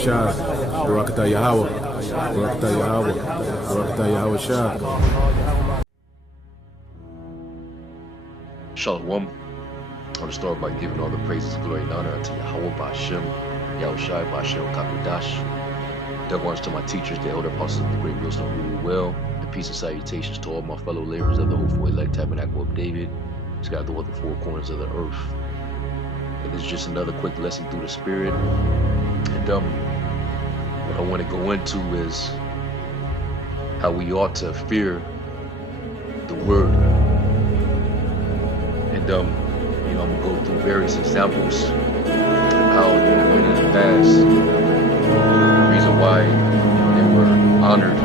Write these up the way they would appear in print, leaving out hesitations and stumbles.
Shah, Barakatah Yahweh, Barakatah Yahweh, Barakatah Yahweh Shah. Shalom. I want to start by giving all the praises, glory, and honor unto Yahweh Ba'Shem, Yahushai Ba'Shem Kakudash. Double honors to my teachers, the elder apostles of the great millstone who rule well, and peace and salutations to all my fellow laborers of the hopeful elect tabernacle of David, scattered throughout the four corners of the earth. And this is just another quick lesson through the Spirit. And what I want to go into is how we ought to fear the Word. And I'm gonna go through various examples of how in the past, the reason why they were honored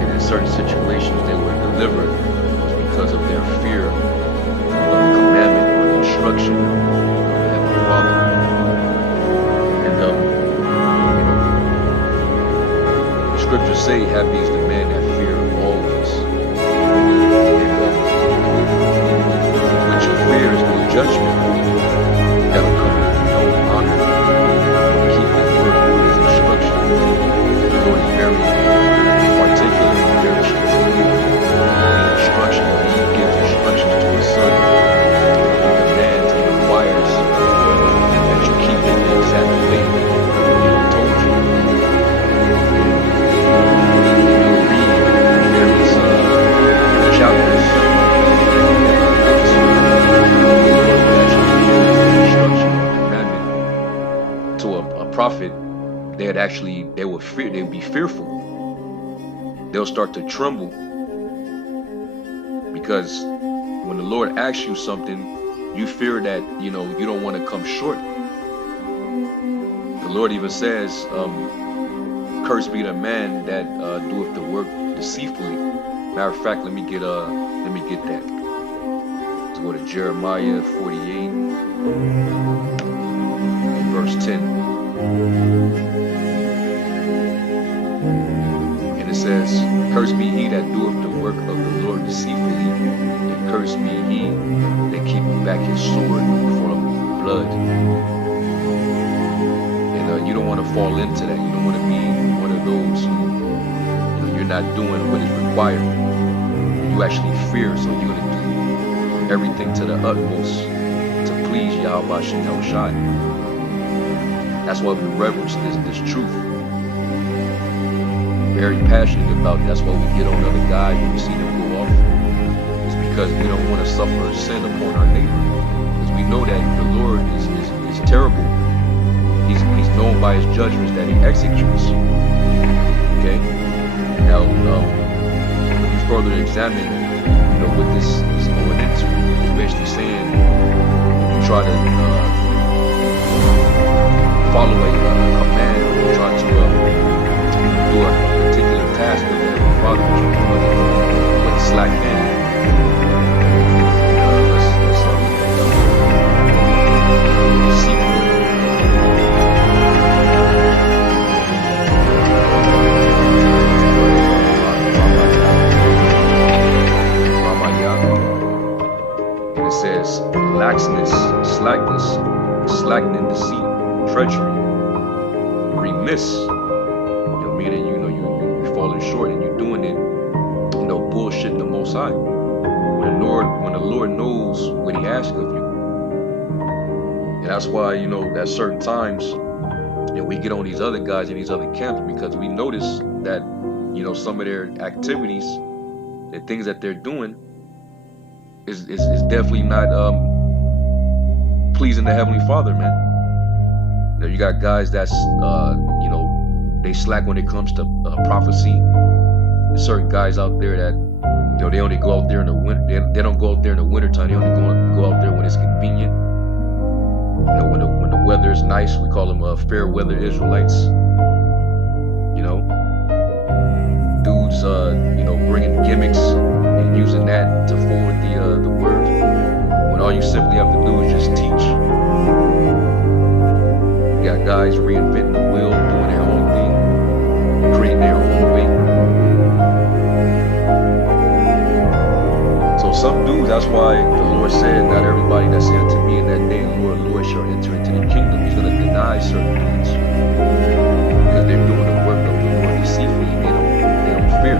and in certain situations they were delivered was because of their fear of the commandment or the instruction of the Heavenly Father. And the scriptures say, "Happy is the man that fear always." Fear is no judgment that'll come if you don't honor and keep His word, His instruction. The Lord is very particular and very strict in the instruction. He gives instructions to His Son. He demands, He requires that you keep it the exact way He told you. You'll read various chapters. Prophet, they would be fearful. They'll start to tremble because when the Lord asks you something, you fear that you don't want to come short. The Lord even says, "Cursed be the man that doeth the work deceitfully." Matter of fact, let me get that. Let's go to Jeremiah 48 and verse 10. And it says, "Cursed be he that doeth the work of the Lord deceitfully, and cursed be he that keepeth back his sword from blood." And you don't want to fall into that. You don't want to be one of those who, you're not doing what is required. You actually fear, so you're going to do everything to the utmost to please Yahweh Shem Yahushai. That's why we reverence this truth. Very passionate about it. That's why we get on other guys when we see them go off. It's because we don't want to suffer sin upon our neighbor. Because we know that the Lord is terrible. He's known by His judgments that He executes. Okay? Now, we further examine, what this is going into. It's basically saying, you try to follow a command, or try to do a particular task of the Heavenly Father, but slack in. Let's see. And it says, laxness, slackening deceit, treachery, remiss, meaning you're falling short and you're doing it, bullshitting the Most High. When the Lord knows what He asks of you, and that's why at certain times, we get on these other guys in these other camps because we notice that some of their activities, the things that they're doing, is definitely not pleasing the Heavenly Father, man. You got guys that's, they slack when it comes to prophecy. There's certain guys out there that, they only go out there in the winter. They don't go out there in the wintertime. They only go out there when it's convenient. When the weather is nice, we call them fair weather Israelites. Dudes, bringing gimmicks and using that to forward the word. When all you simply have to do is just teach. You got guys reinventing the wheel, doing their own thing, creating their own way. So some do. That's why the Lord said, not everybody that said unto me in that day, Lord, Lord, shall enter into the kingdom. He's going to deny certain things because they're doing the work of the Lord deceitfully. They don't fear.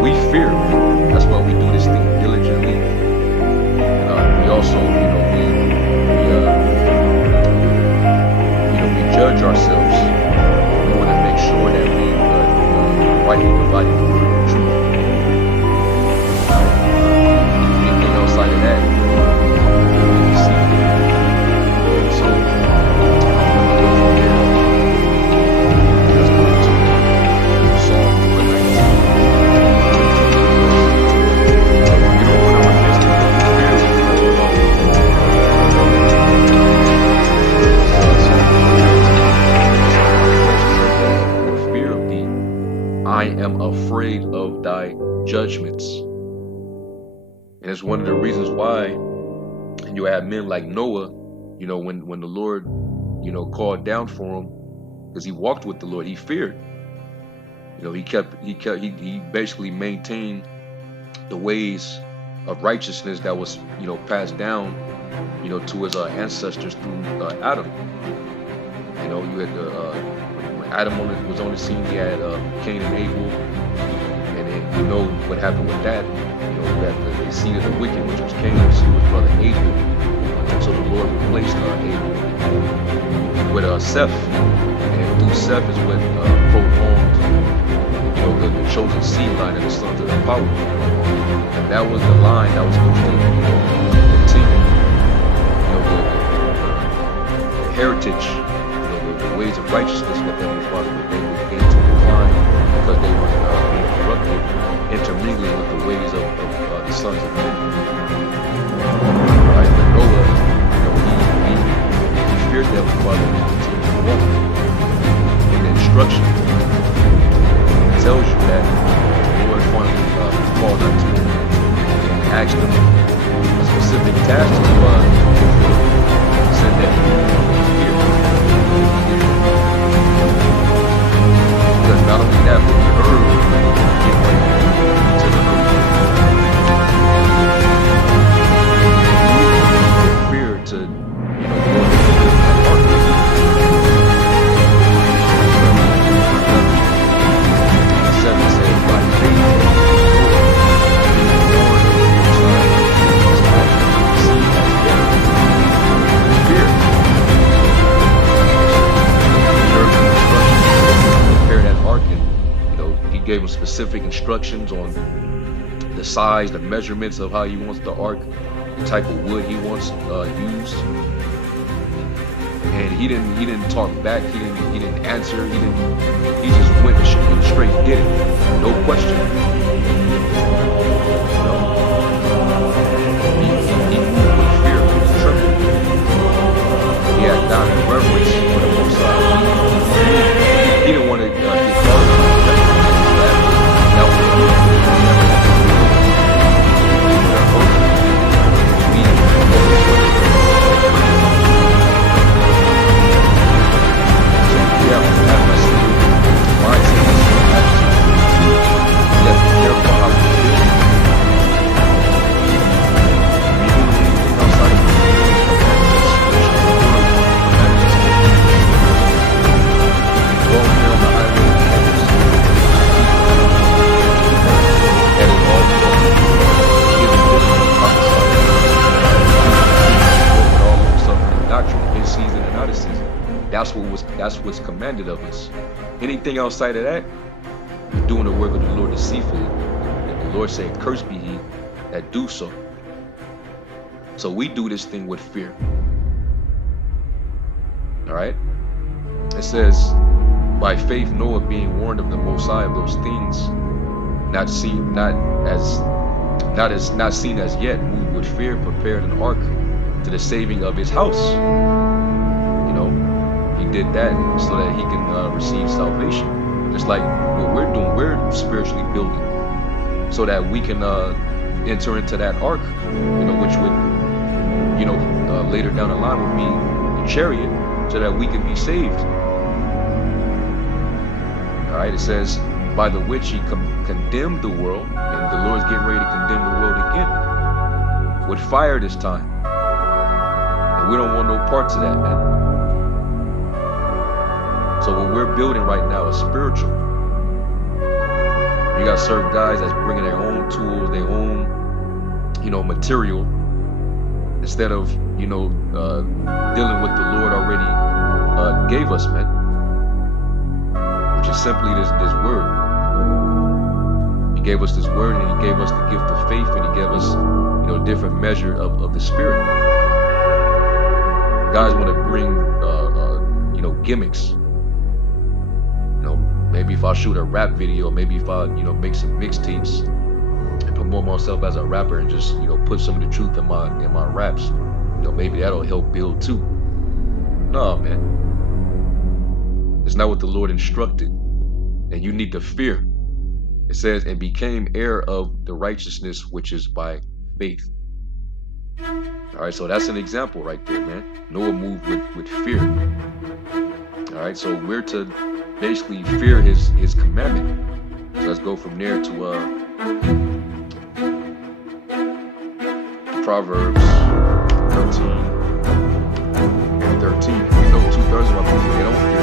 We fear. That's why we do this thing diligently. We also, we judge ourselves. We want to make sure that we rightly dividing the word of truth. Anything outside of that, we deceive. So, let me go from there. Let's go to Psalm 119. You don't want to resist the fear. For fear of thee, I am afraid of thy judgments. And it's one of the reasons why you have men like Noah, when the Lord, called down for him, because he walked with the Lord, he feared. He basically maintained the ways of righteousness that was, passed down, to his ancestors through Adam. You had when Adam was on the scene, he had Cain and Abel, and then what happened with that. You had the seed of the wicked, which was Cain, the seed of his brother Abel. So the Lord replaced Abel with Seth, and through Seth is what prolonged, the chosen seed line of the sons of the power. And that was the line that was supposed to, continue, the heritage, the ways of righteousness with Heavenly Father, but they would begin to decline because they were being corrupted, intermingling with the ways of the sons of men. Right? But Noah, he feared Heavenly Father and he continued to walk. And the instruction tells you that the Lord finally called unto him and asked him a specific task to he said that he fear. Because not only that, but he heard get ready to the earth. Fear to, go by faith, prepare that ark, and he gave him specific instructions on the size, the measurements of how he wants the ark, the type of wood he wants used. And he didn't talk back. He didn't answer. He just went straight, did it, no question. He moved with fear, he was trembling. He had down in reverence for the Most High. He didn't want to get caught up in that was that's what's commanded of us. Anything outside of that, you're doing the work of the Lord deceitfully. And the Lord said, "Cursed be he that do so." So we do this thing with fear. All right. It says, by faith Noah, being warned of the Most High of those things, not seen as yet, moved with fear, prepared an ark to the saving of his house. He did that so that he can receive salvation. Just like what we're doing, we're spiritually building so that we can enter into that ark, which would, later down the line would be the chariot, so that we can be saved. All right, it says, by the which he condemned the world, and the Lord's getting ready to condemn the world again with fire this time. And we don't want no parts of that, man. So what we're building right now is spiritual. You got certain guys that's bringing their own tools, their own, material, instead of, dealing with the Lord already gave us, man. Which is simply this word. He gave us this word, and he gave us the gift of faith, and he gave us, different measure of the Spirit. Guys want to bring, gimmicks. Maybe if I shoot a rap video, maybe if I, make some mixtapes and promote myself as a rapper and just, put some of the truth in my raps, maybe that'll help build too. No, man. It's not what the Lord instructed. And you need to fear. It says, and became heir of the righteousness which is by faith. All right, so that's an example right there, man. Noah moved with fear. All right, so we're to basically fear his commandment. So let's go from there to Proverbs 13 and 13. You know, 2/3 of our people, they don't fear.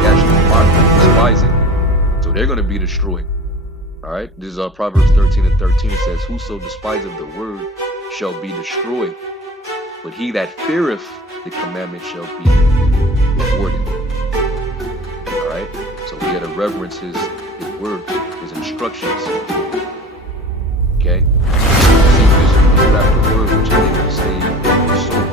They actually despise it. So they're going to be destroyed. All right, this is Proverbs 13 and 13. It says, whoso despiseth the word shall be destroyed, but he that feareth the commandment shall be rewarded. All right, so we got to reverence his word, his instructions. Okay, seek this after word which is able to save the soul.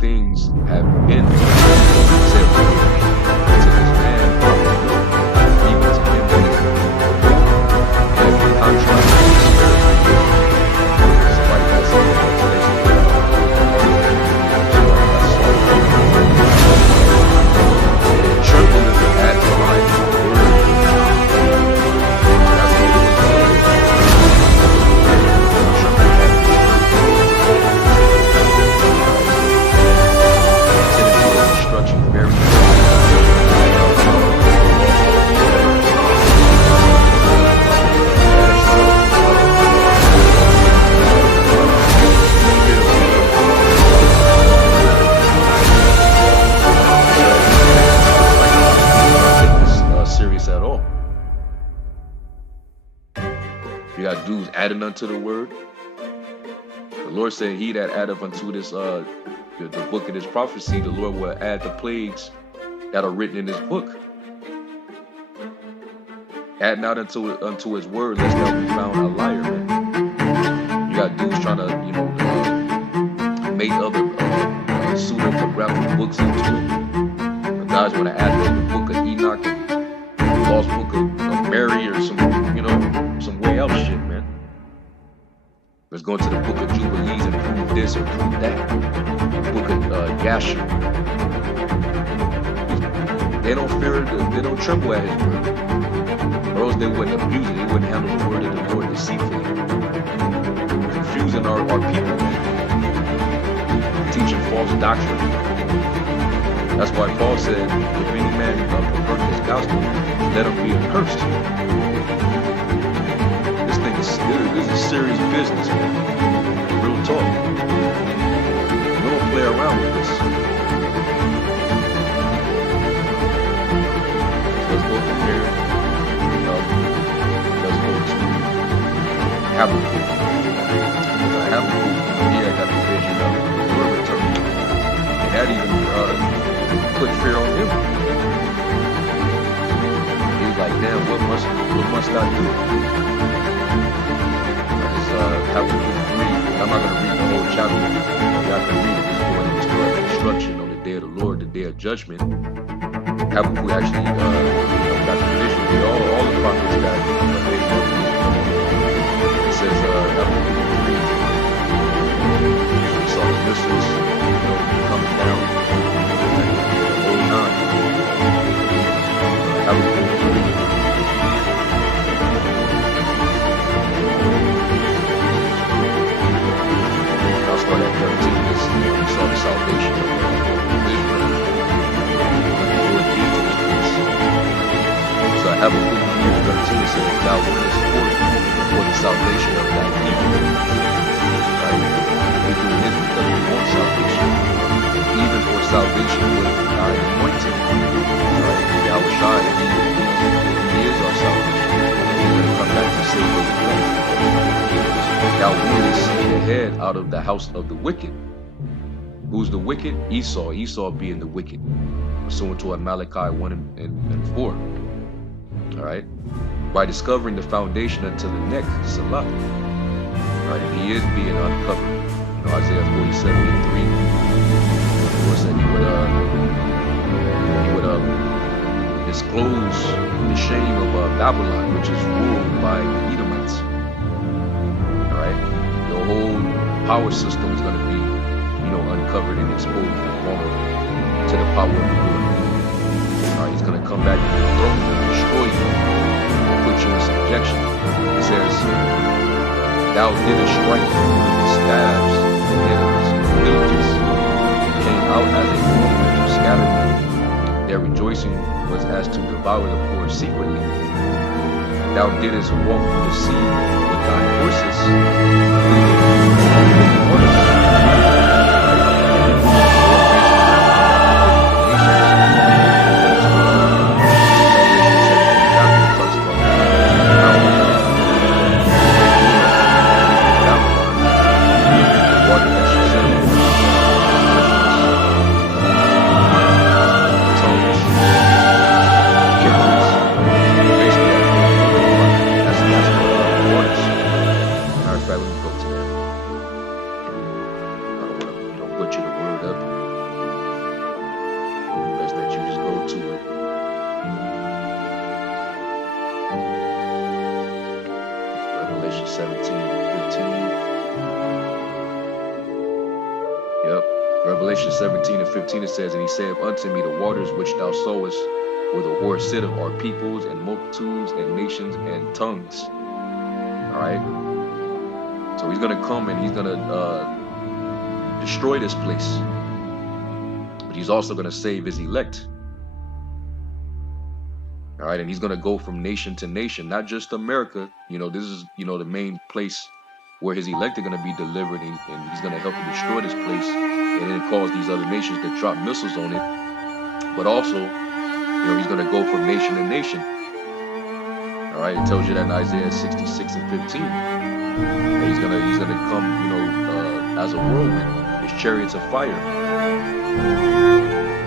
Things have been said to this man, even to him that is and the contrast of the spirit. It's like that tremble is the act of life. Dudes adding unto the word. The Lord said, he that addeth unto this the book of this prophecy, the Lord will add the plagues that are written in this book. Add not unto his word, lest thou be found a liar, man. You got dudes trying to, make other pseudo-graphic books into it. The guys want to add the book of Enoch and the lost book of Mary or some, some way else shit, man. Let's go into the book of Jubilees and prove this or prove that. The book of Yasher. They don't fear, they don't tremble at his word. Or else they wouldn't abuse it. They wouldn't handle the word of the Lord deceitfully. Confusing our people. Teaching false doctrine. That's why Paul said, if any man pervert this gospel, let him be accursed. This is serious business, man. Real talk. We don't play around with this. Let's go from here. Let's go to Habakkuk. Habakkuk, he had got the vision of the Lord returning. And that even put fear on him. He was like, damn, what must I do? Habakkuk 3. I'm not going to read the whole chapter. You have to read it. It's going into instruction on the day of the Lord, the day of judgment. Habakkuk actually got the vision. All the prophets got a vision. for the salvation of that people. Right? We're doing this because we want salvation. Even for salvation with our anointing. Right? Yahweh Shai, he is our salvation. He's going to come back to save us again. Now we may see the head out of the house of the wicked. Who's the wicked? Esau. Esau being the wicked. Pursuant to Malachi 1 and 4. Alright? By discovering the foundation unto the neck, Salah. Right? And he is being uncovered. You know, Isaiah 47 and 3. Of course, that he would disclose the shame of Babylon, which is ruled by the Edomites. Alright? The whole power system is going to be, you know, uncovered and exposed and vulnerable to the power of the Lord. Alright, he's going to come back to the throne and destroy you and put you in subjection. It says, thou didst strike with stabs the head of his villages. He came out as a whirlwind to scatter them. Their rejoicing was as to devour the poor secretly. Thou didst walk through the sea with thy horses, leading waters. Revelation 17 and 15. Yep. Revelation 17 and 15, it says, and he saith unto me, the waters which thou sawest, where the whore sitteth, are peoples and multitudes and nations and tongues. All right. So he's going to come and he's going to destroy this place. But he's also going to save his elect. All right, and he's going to go from nation to nation, not just America. You know, this is, you know, the main place where his elect are going to be delivered, and he's going to help to destroy this place and then cause these other nations to drop missiles on it. But also, you know, he's going to go from nation to nation. All right, it tells you that in Isaiah 66 and 15. And he's gonna come, you know, as a whirlwind, his chariots of fire.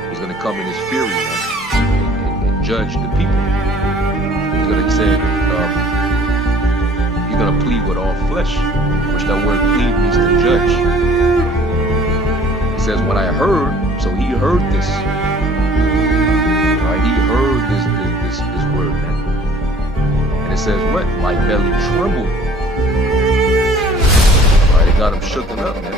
He's going to come in his fury, and judge the people. He's gonna plead with all flesh, which that word plead means to judge. It says, when I heard, so he heard this. Right? He heard this word, man. And it says what? My belly trembled. Right? It got him shooken up, man.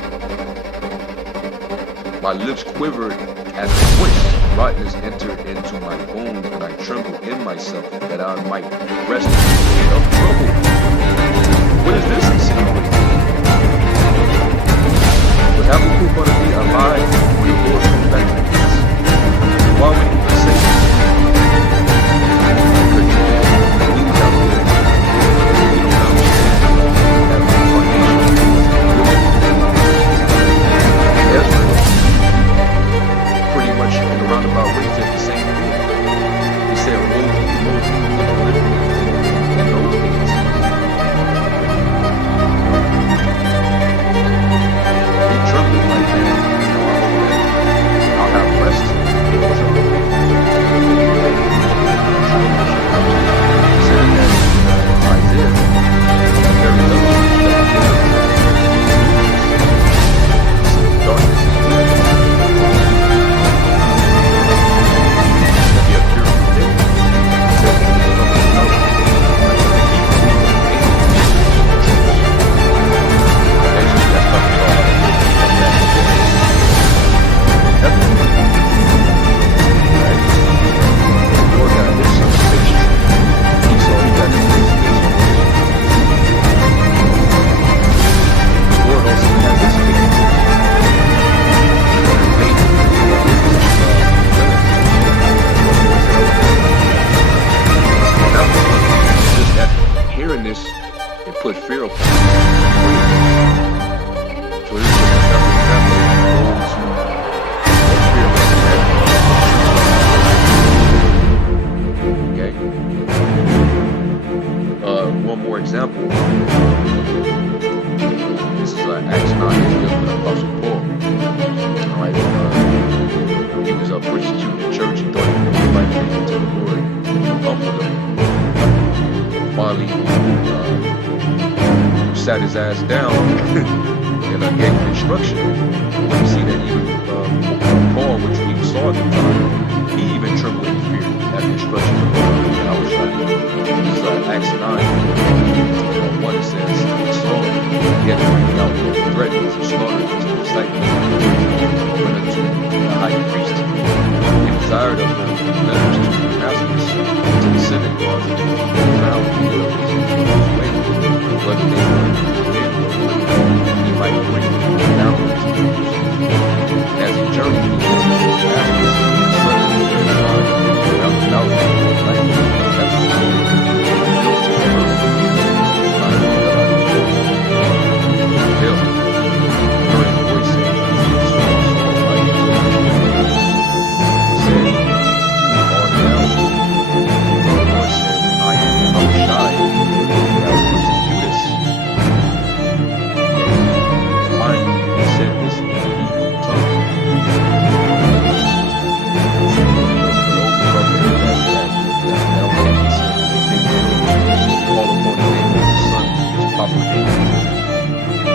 My lips quivered at the voice. Rottenness entered into my bones, and I trembled in myself, that I might rest in of trouble. What is this insinuating? Was that people going to be alive when the Lord comes back to peace? Why would he say this? Because you can't lose out there. You don't understand that reincarnation. Ezra, pretty much in a roundabout way, said the same thing. He said, woe to you, Moses, and those It put fear upon them. So this is another example of those who fear represent. Okay. One more example. This is Acts 9. This deals with Apostle Paul. Alright, he was persecuting the church. He thought he would invite people to the Lord and humble them. Finally, sat his ass down and gave him instruction. You see that even Paul, which we saw at the time, he even trembled in fear at the instruction of Yahushua. This is Acts 9. 1 it says, Saul, yet bringing out threatenings and slaughter to the disciples, went unto the high priest. He desired of them letters to Damascus, to the synagogues, and found whether they were men or women, he might bring them down to Jerusalem. As he journeyed through Damascus, suddenly there was round about him like a heaven built to the earth. Hill, heard a voice saying, Saul, why are you said, fall down. The Lord said, I am Yahushai, thou persecutest. And mind you, he said this in the Hebrew tongue. For those who love that he said, they call upon the name of the Son, his proper name.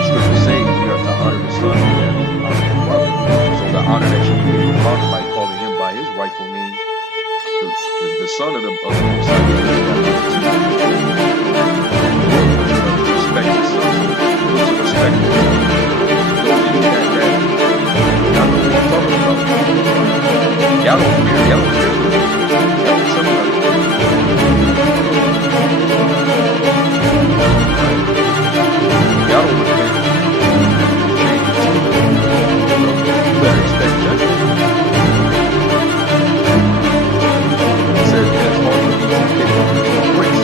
Scripture saying we are to honor the Son and honor the Father. So the honor that you give the Father by calling him by his rightful name, the Son of the Most High, respect the Son. Those who respect him, those who that y'all know what I'm talking about. Y'all don't fear. Y'all don't tremble. Y'all don't look at better expect judgment. It says that's all you need to get grace.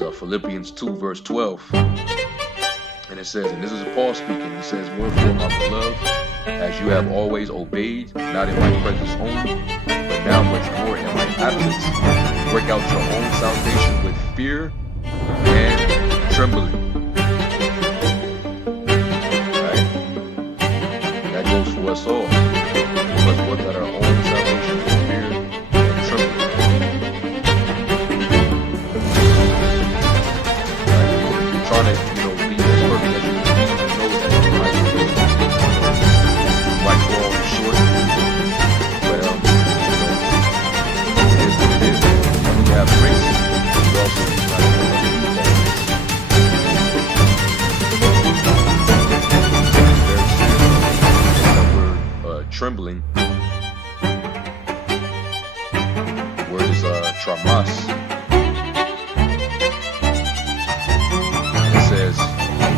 is Philippians 2, verse 12. And it says, and this is Paul speaking, he says, wherefore, my beloved, as you have always obeyed, not in my presence only, but now much more in my absence, work out your own salvation with fear and trembling. Right? That goes for us all. We must work out our own salvation with fear and trembling. Right? You're trying to, be as perfect as you can be, you know that you might fall short. But it is what it is. We have grace. We also use that word trembling. The word is tramas. It says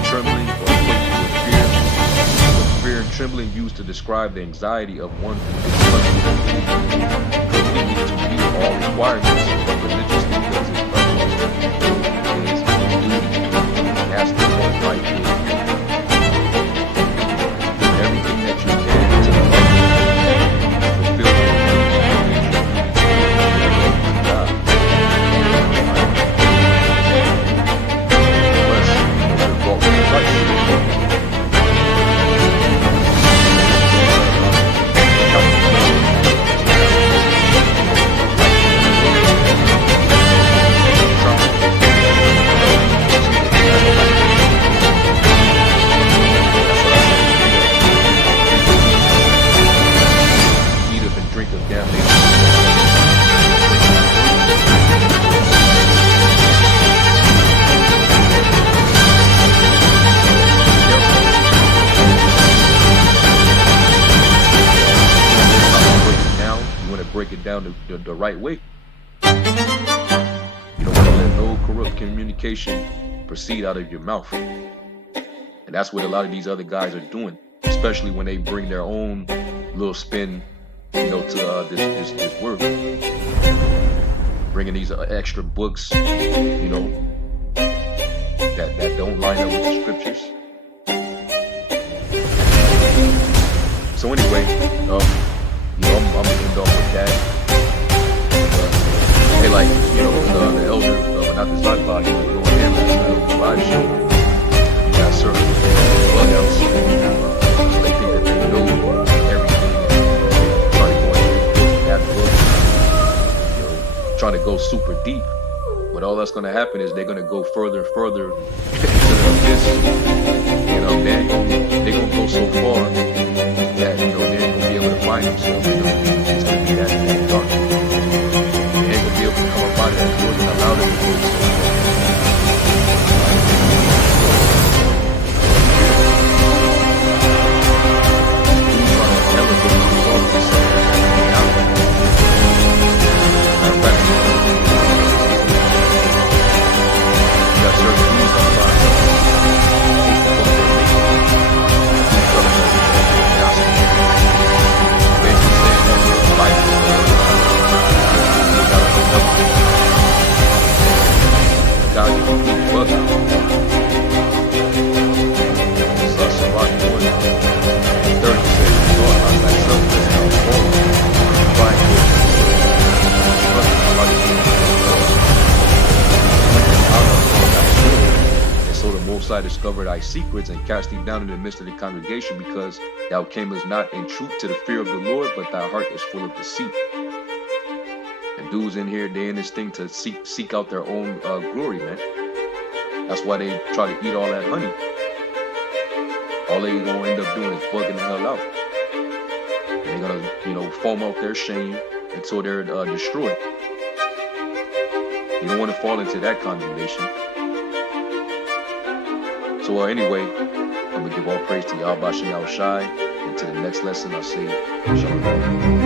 trembling or quaking with fear. Fear and trembling used to describe the anxiety of one who is completely to meet all requirements, but religiously does his utmost in his duty and has to walk right with everything that you can to fulfill the God. Unless you're brought with Christ. Break it down the right way. You don't want to let no corrupt communication proceed out of your mouth. And that's what a lot of these other guys are doing, especially when they bring their own little spin, to this word. Bringing these extra books, that don't line up with the scriptures. So anyway, I'm gonna end off with that. Hey, the elder, not this live pod, he was going in last night on the live show. You got certain bug-outs, so they think that they know everything and trying to go in that book, trying to go super deep. But all that's gonna happen is they're gonna go further and further into the abyss. They're gonna go so far that they're gonna be able to find themselves. It's gonna be that dark. They ain't gonna be able to come up out of that door and allow them to go so far. I discovered thy secrets and cast thee down in the midst of the congregation, because thou camest not in truth to the fear of the Lord, but thy heart is full of deceit. And dudes in here, they in this thing to seek out their own glory, man. That's why they try to eat all that honey. All they gonna end up doing is bugging the hell out. And they're gonna, foam out their shame until they're destroyed. You don't want to fall into that condemnation. So anyway, I'm going to give all praise to Yahweh Shem Yahushai. And to the next lesson, I'll say, Shalom.